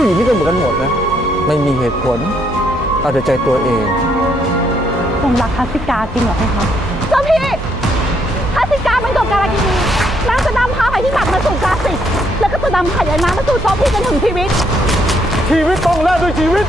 ผู้หญิงนี่ก็เหมือนกันหมดนะ ไม่มีเหตุผล เอาแต่ใจตัวเองทรงรักทัศกาจริงเหรอคะเจ้าพี่ทัศิกาเป็นกบการากินีนางจะนำพาภัยพิบัติมาสู่กาสิกแล้วก็จะนำไข่ยายน้ำมาสู่โต๊พี่จนถึงชีวิต ชีวิตต้องแลกด้วยชีวิต